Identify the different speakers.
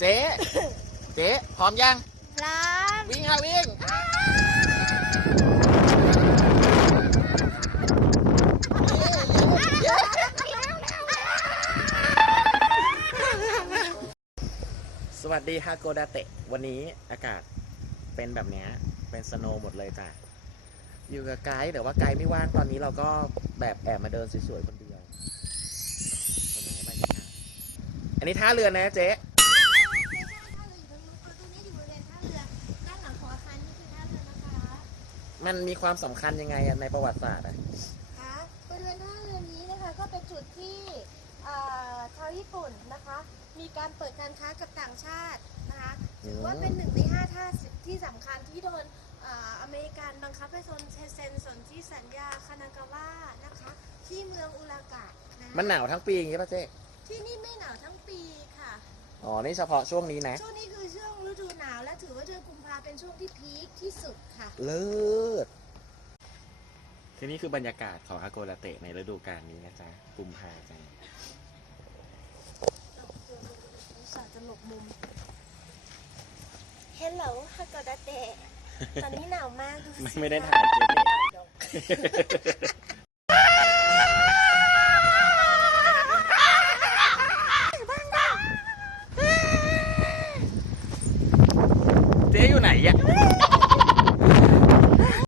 Speaker 1: เจ๊เจ๊พร้อมยัง
Speaker 2: ร้าน
Speaker 1: วิ่งค่ะวิ่งสวัสดีฮะโกดาเตะ วันนี้อากาศเป็นแบบเนี้ยเป็นสโนว์หมดเลยจ้ะอยู่กับไกด์แต่ว่าไกด์ไม่ว่างตอนนี้เราก็แบบแอบมาเดินสวยๆคนเดียวเห็นไหมบรรยากาศอันนี้ท่าเรือนะเจ๊
Speaker 2: มัน
Speaker 1: มีความสำคัญยังไงอะในประวัติศาสตร์อะ
Speaker 2: ค่ะบริเวณท่าเรือนี้นะคะก็เป็นจุดที่เอ่อชาวญี่ปุ่นนะคะ มีการเปิดการค้ากับต่างชาตินะคะถือว่าเป็นหนึ่งในห้าท่าที่สำคัญที่โดนเอ่ออเมริกันบังคับให้ซนเซ็นสนธิสัญญาคานากาวะนะคะ ที่เมืองอุรากะะ
Speaker 1: มันหนาวทั้งปีอย่างงี้ป่ะเจ๊
Speaker 2: ที่นี่ไม่หนาวทั้งปีค่ะ
Speaker 1: อ๋อ นี่เฉพาะช่วงนี้นะ
Speaker 2: ช่วงนี้คือช่วง ฤดูหนาวและถือว่าเดือนกุมภาเป็นช่วงที่พีคที่สุดค่ะ
Speaker 1: เลิศที่นี่คือบรรยากาศของอาโกลาเตะในฤดูกาลนี้นะจ๊ะกุมภาจ้ะ
Speaker 2: อุตส่าห์จะหลบมุม เฮลโหลฮากาดาเตะ ตอนนี้หนาวมากดูสิ
Speaker 1: ไม่ไม่ได้ถ่ายเจ๊เจ๊อยู่ yeah.